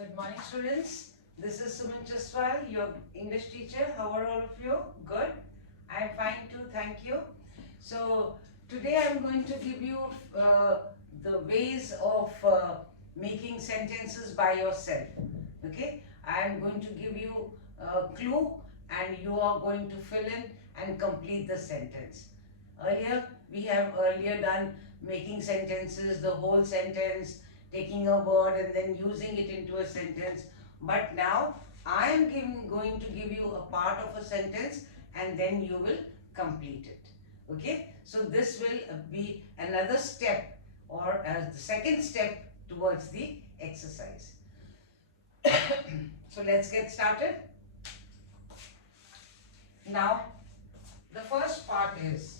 Good morning, students. This is Suman Chaswal, your English teacher. How are all of you? Good. I am fine too. Thank you. So today I am going to give you the ways of making sentences by yourself. Okay. I am going to give you a clue, and you are going to fill in and complete the sentence. We have earlier done making sentences, the whole sentence, taking a word and then using it into a sentence. But now I am going to give you a part of a sentence and then you will complete it. Okay, so this will be another step, or the second step towards the exercise. So let's get started. Now the first part is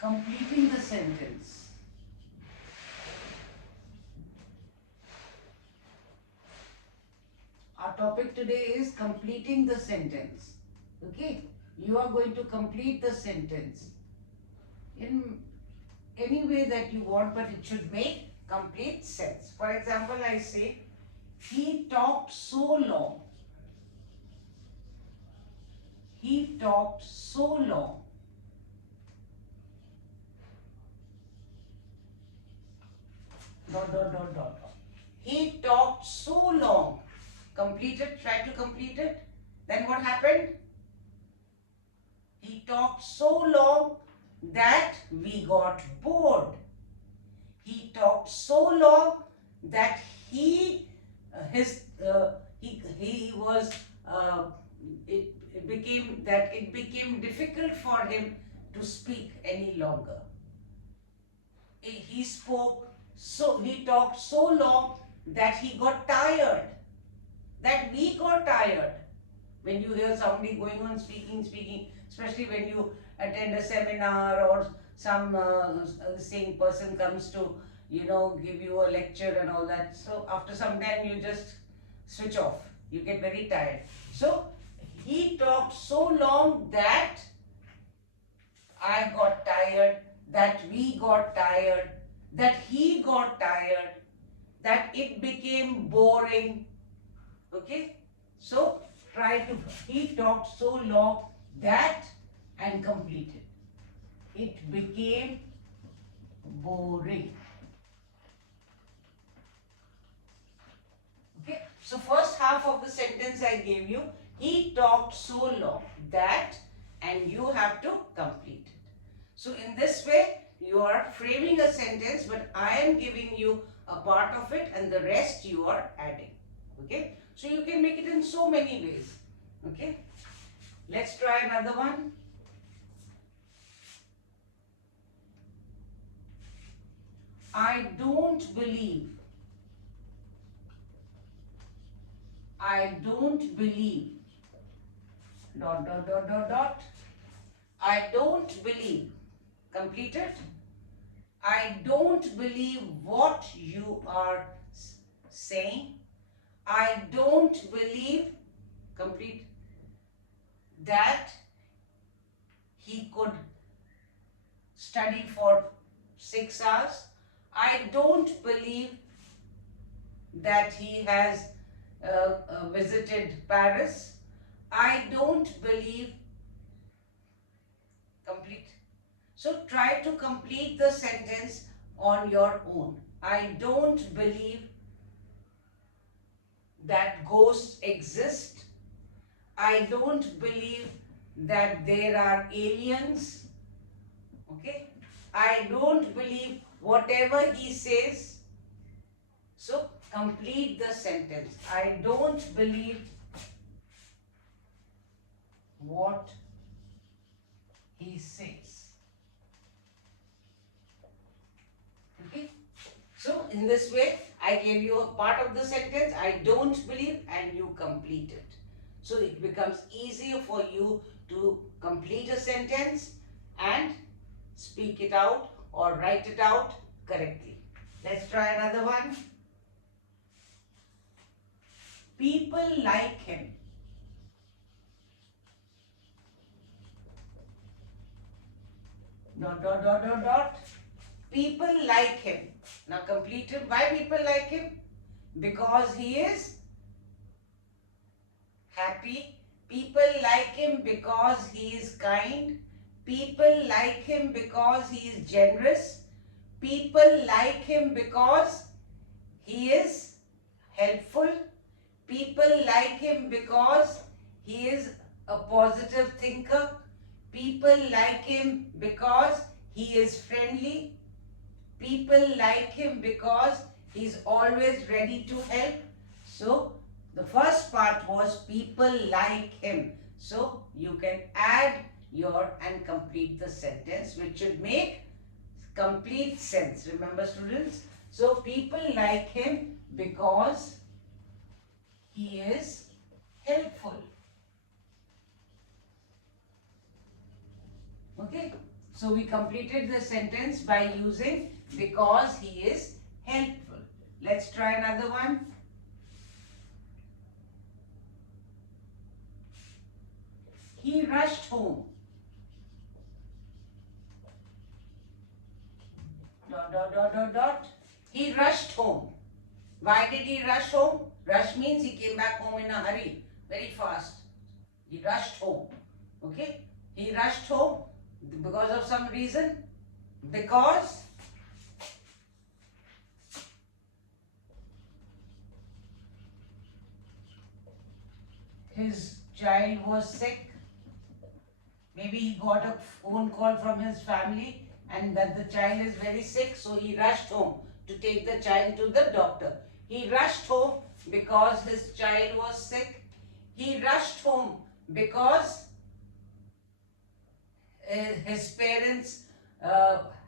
completing the sentence. Our topic today is completing the sentence. Okay, you are going to complete the sentence in any way that you want, but it should make complete sense. For example, I say, he talked so long. He talked so long. Dot, dot, dot, dot, dot. He talked so long. Complete it, try to complete it. Then what happened? He talked so long that we got bored. He talked so long that he was it became difficult for him to speak any longer. He talked so long that he got tired. That we got tired. When you hear somebody going on speaking, especially when you attend a seminar or some sane person comes to, give you a lecture and all that. So after some time you just switch off. You get very tired. So he talked so long that I got tired, that we got tired, that he got tired, that it became boring. Okay, so he talked so long that and completed. It became boring. Okay, so first half of the sentence I gave you, he talked so long that, and you have to complete it. So in this way, you are framing a sentence, but I am giving you a part of it and the rest you are adding. Okay, so you can make it in so many ways. Okay, let's try another one. I don't believe. I don't believe. Dot, dot, dot, dot, dot. I don't believe. Completed. I don't believe what you are saying. I don't believe, complete, that he could study for 6 hours. I don't believe that he has visited Paris. I don't believe, complete. So try to complete the sentence on your own. I don't believe that ghosts exist. I don't believe that there are aliens. Okay? I don't believe whatever he says. So complete the sentence. I don't believe what he says. Okay? So in this way, I gave you a part of the sentence, I don't believe, and you complete it. So it becomes easier for you to complete a sentence and speak it out or write it out correctly. Let's try another one. People like him. Dot, dot, dot, dot, dot. People like him. Now complete him. Why people like him? Because he is happy. People like him because he is kind. People like him because he is generous. People like him because he is helpful. People like him because he is a positive thinker. People like him because he is friendly. People like him because he's always ready to help. So the first part was people like him. So you can add your and complete the sentence, which should make complete sense. Remember, students? So people like him because he is helpful. Okay. So we completed the sentence by using because he is helpful. Let's try another one. He rushed home. Dot, dot, dot, dot, dot. He rushed home. Why did he rush home? Rush means he came back home in a hurry, very fast. He rushed home. Okay? He rushed home because of some reason. Because his child was sick. Maybe he got a phone call from his family and that the child is very sick, so he rushed home to take the child to the doctor. He rushed home because his child was sick. He rushed home because his parents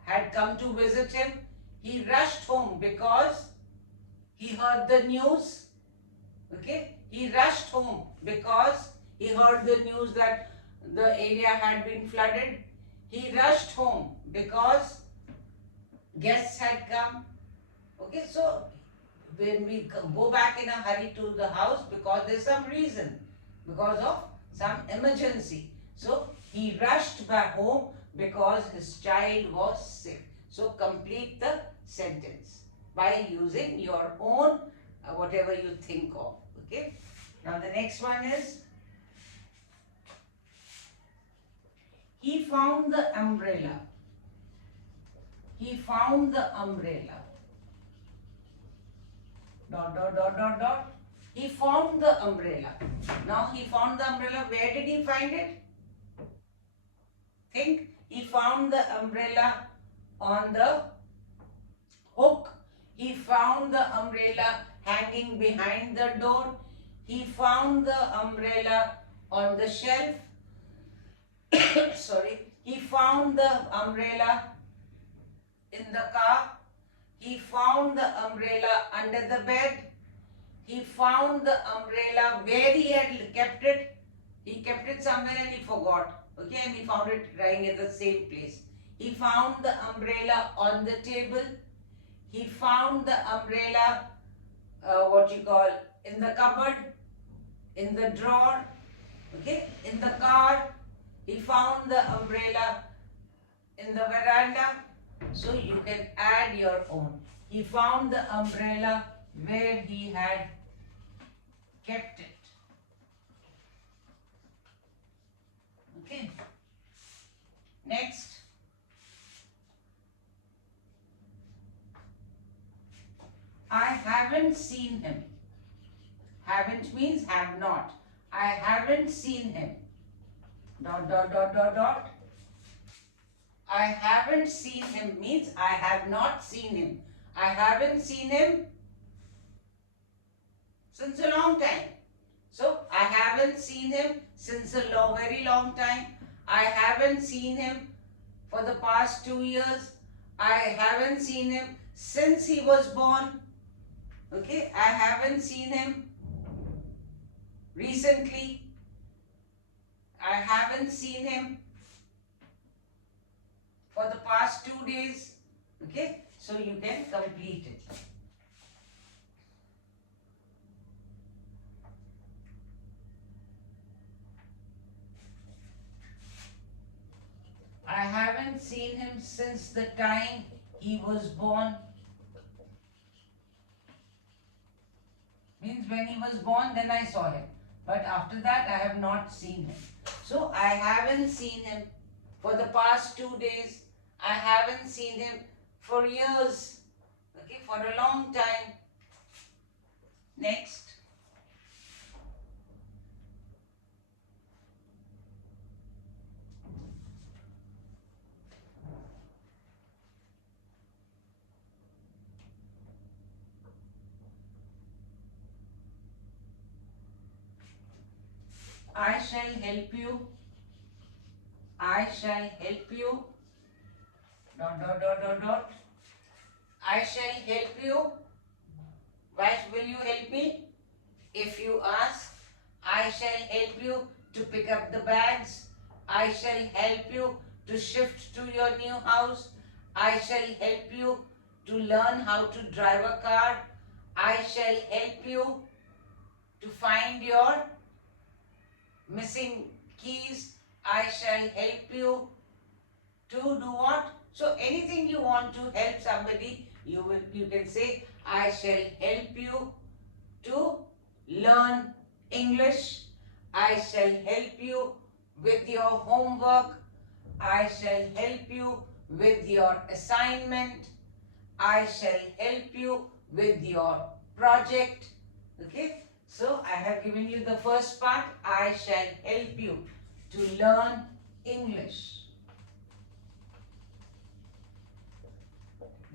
had come to visit him. He rushed home because he heard the news. Okay? He rushed home because he heard the news that the area had been flooded. He rushed home because guests had come. Okay, so when we go back in a hurry to the house because there's some reason, because of some emergency. So he rushed back home because his child was sick. So complete the sentence by using your own whatever you think of. Okay. Now the next one is he found the umbrella. He found the umbrella. Dot, dot, dot, dot, dot. He found the umbrella. Now he found the umbrella. Where did he find it? Think. He found the umbrella on the hook. He found the umbrella hanging behind the door. He found the umbrella on the shelf. Sorry. He found the umbrella in the car. He found the umbrella under the bed. He found the umbrella where he had kept it. He kept it somewhere and he forgot. Okay, and he found it lying at the same place. He found the umbrella on the table. He found the umbrella, in the cupboard, in the drawer, okay, in the car. He found the umbrella in the veranda. So you can add your own. He found the umbrella where he had kept it. Okay. Next. I haven't seen him. Haven't means have not. I haven't seen him. Dot, dot, dot, dot, dot. I haven't seen him means I have not seen him. I haven't seen him since a long time. So, I haven't seen him since a very long time. I haven't seen him for the past 2 years. I haven't seen him since he was born. Okay, I haven't seen him recently. I haven't seen him for the past 2 days. Okay, so you can complete it. I haven't seen him since the time he was born. Means when he was born, then I saw him. But after that, I have not seen him. So I haven't seen him for the past 2 days. I haven't seen him for years. Okay, for a long time. Next. I shall help you. I shall help you. Dot, dot, dot, dot, dot. I shall help you. Why will you help me? If you ask, I shall help you to pick up the bags. I shall help you to shift to your new house. I shall help you to learn how to drive a car. I shall help you to find your missing keys. I shall help you to do what? So anything you want to help somebody, you can say, I shall help you to learn English. I shall help you with your homework. I shall help you with your assignment. I shall help you with your project. Okay, so I have given you the first part. I shall help you to learn English.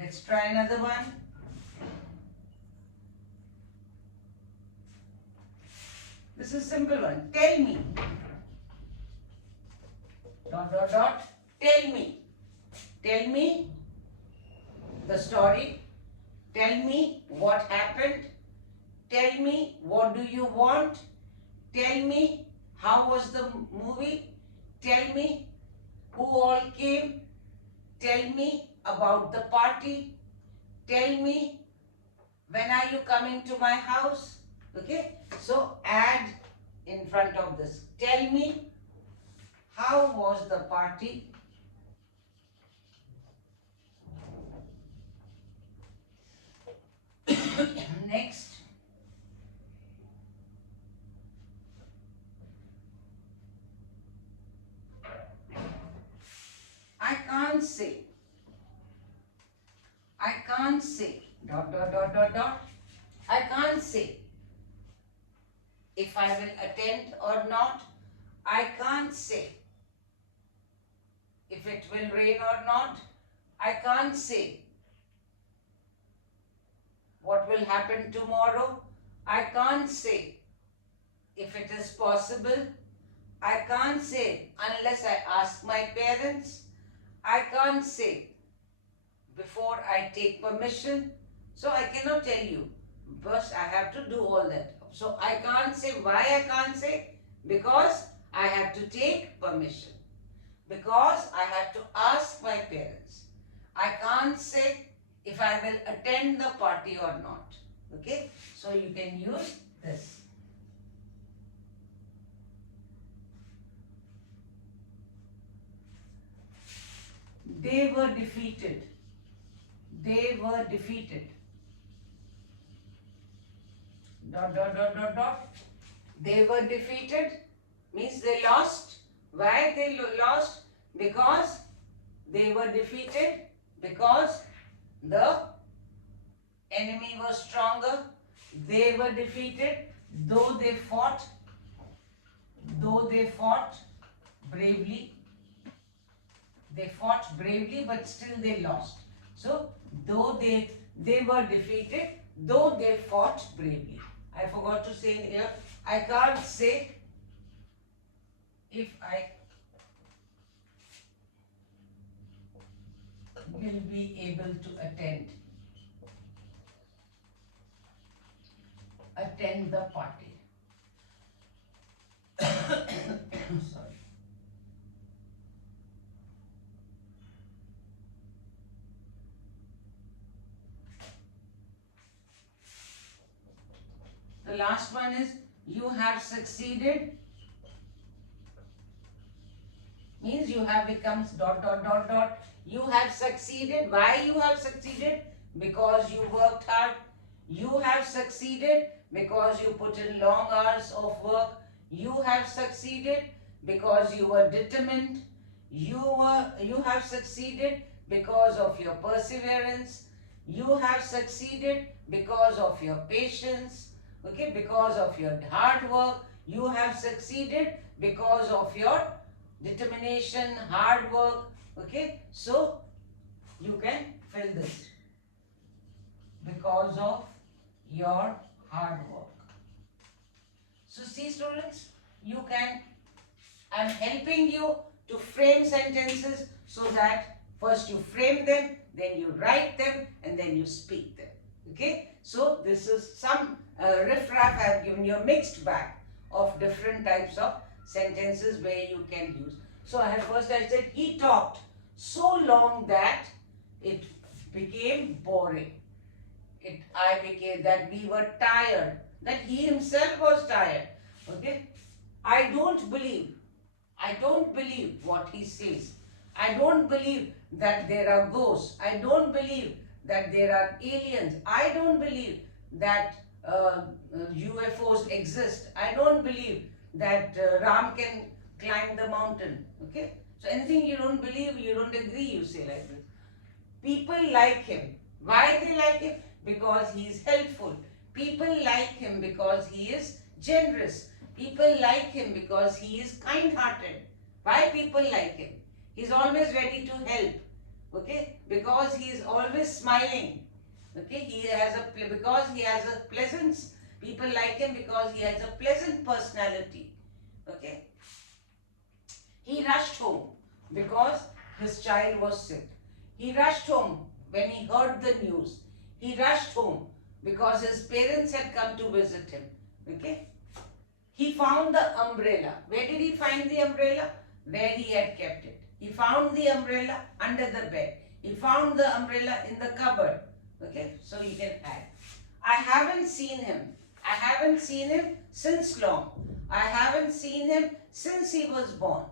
Let's try another one. This is a simple one. Tell me. Dot, dot, dot. Tell me. Tell me the story. Tell me what happened. Tell me what do you want. Tell me how was the movie. Tell me who all came. Tell me about the party. Tell me when are you coming to my house. Okay, so add in front of this. Tell me how was the party. Next. I can't say. I can't say. Dot, dot, dot, dot, dot. I can't say if I will attend or not. I can't say if it will rain or not. I can't say what will happen tomorrow. I can't say if it is possible. I can't say unless I ask my parents. I can't say before I take permission. So I cannot tell you. First I have to do all that. So I can't say. Why I can't say? Because I have to take permission. Because I have to ask my parents. I can't say if I will attend the party or not. Okay? So you can use this. They were defeated. They were defeated. Dot, dot, dot, dot, dot. They were defeated means they lost. Why they lost? Because they were defeated. Because the enemy was stronger. They were defeated. Though they fought bravely. They fought bravely, but still they lost. So, though they were defeated, though they fought bravely. I forgot to say here, I can't say if I will be able to attend the party. Sorry. The last one is you have succeeded means you have become dot dot dot dot. You have succeeded. Why you have succeeded? Because you worked hard. You have succeeded because you put in long hours of work. You have succeeded because you were determined. You have succeeded because of your perseverance. You have succeeded because of your patience. Okay, because of your hard work. You have succeeded because of your determination, hard work. Okay, so you can fill this because of your hard work. So see students, you can, I'm helping you to frame sentences so that first you frame them, then you write them, and then you speak them. Okay, so this is some riff-raff. I have given you a mixed bag of different types of sentences where you can use. So I said he talked so long that it became boring. I became that we were tired, that he himself was tired. Okay, I don't believe what he says. I don't believe that there are ghosts. I don't believe that there are aliens. I don't believe that UFOs exist. I don't believe that Ram can climb the mountain. Okay, so anything you don't believe, you don't agree, you say like this. People like him. Why they like him? Because he is helpful. People like him because he is generous. People like him because he is kind-hearted. Why people like him? He is always ready to help. Okay? Because he is always smiling. Okay? Because he has a pleasant. People like him because he has a pleasant personality. Okay? He rushed home because his child was sick. He rushed home when he heard the news. He rushed home because his parents had come to visit him. Okay? He found the umbrella. Where did he find the umbrella? Where he had kept it. He found the umbrella under the bed. He found the umbrella in the cupboard. Okay? So you can add. I haven't seen him. I haven't seen him since long. I haven't seen him since he was born.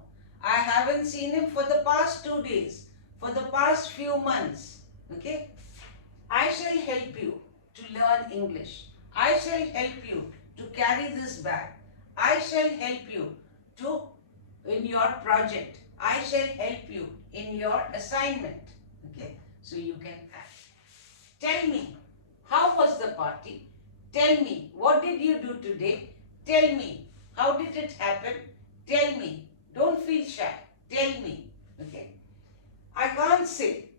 I haven't seen him for the past 2 days. For the past few months. Okay? I shall help you to learn English. I shall help you to carry this bag. I shall help you in your project. I shall help you in your assignment. Okay? So you can ask. Tell me, how was the party? Tell me, what did you do today? Tell me, how did it happen? Tell me. Don't feel shy. Tell me. Okay? I can't say.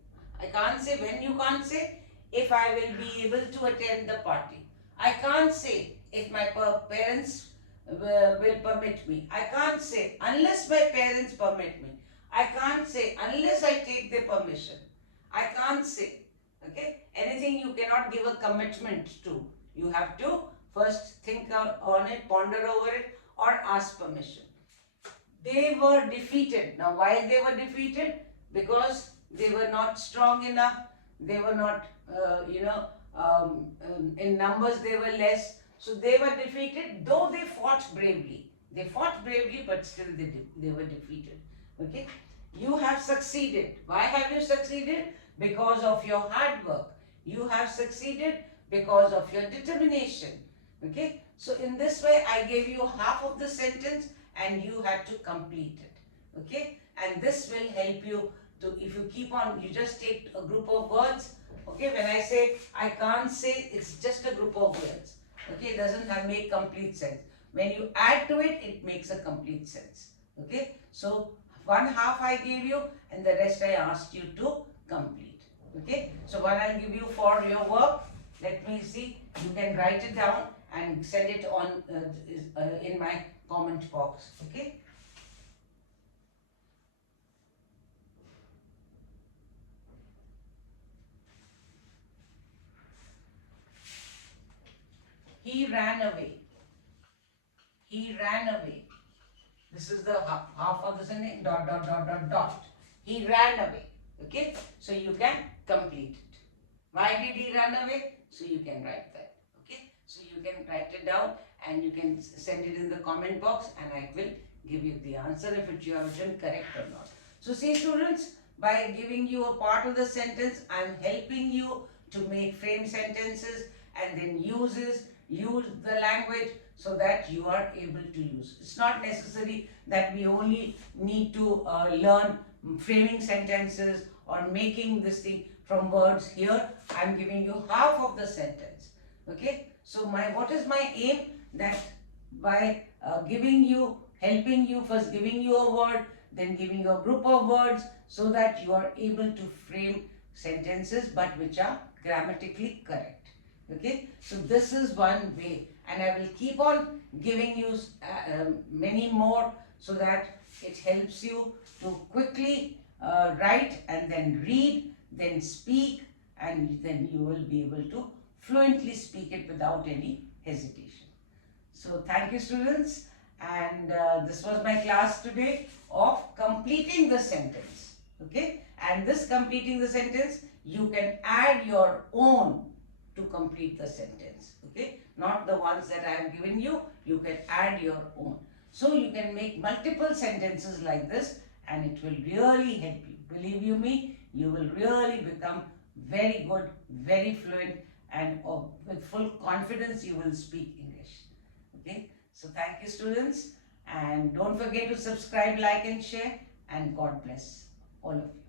When you can't say, if I will be able to attend the party. I can't say if my parents will permit me. I can't say unless my parents permit me. I can't say unless I take their permission. I can't say. Okay? Anything you cannot give a commitment to. You have to first think on it, ponder over it, or ask permission. They were defeated. Now why they were defeated? Because they were not strong enough. They were not, in numbers they were less. So they were defeated, though they fought bravely. They fought bravely, but still they were defeated. Okay? You have succeeded. Why have you succeeded? Because of your hard work. You have succeeded because of your determination. Okay? So in this way, I gave you half of the sentence and you had to complete it. Okay? And this will help you to, if you keep on, you just take a group of words. Okay? When I say, I can't say, it's just a group of words. Okay? It doesn't make complete sense. When you add to it, it makes a complete sense. Okay? So, one half I gave you and the rest I asked you to complete. Okay? So, one I'll give you for your work. Let me see. You can write it down and send it on in my comment box. Okay? He ran away. He ran away. This is the half of the sentence. Dot, dot, dot, dot, dot. He ran away. Okay? So you can complete it. Why did he run away? So you can write that. Okay? So you can write it down and you can send it in the comment box and I will give you the answer if you have written correct or not. So see students, by giving you a part of the sentence, I am helping you to make frame sentences and then use the language so that you are able to use. It's not necessary that we only need to learn framing sentences or making this thing from words. Here I am giving you half of the sentence. Okay, so what is my aim? That by helping you, first giving you a word, then giving you a group of words, so that you are able to frame sentences but which are grammatically correct. Okay, so this is one way, and I will keep on giving you many more so that it helps you to quickly write and then read, then speak, and then you will be able to fluently speak it without any hesitation. So thank you students, and this was my class today of completing the sentence. Okay, and this completing the sentence, you can add your own to complete the sentence. Okay, not the ones that I have given you, you can add your own. So you can make multiple sentences like this and it will really help you. Believe you me, you will really become very good, very fluent, and with full confidence you will speak English. Okay, so thank you students, and don't forget to subscribe, like and share, and God bless all of you.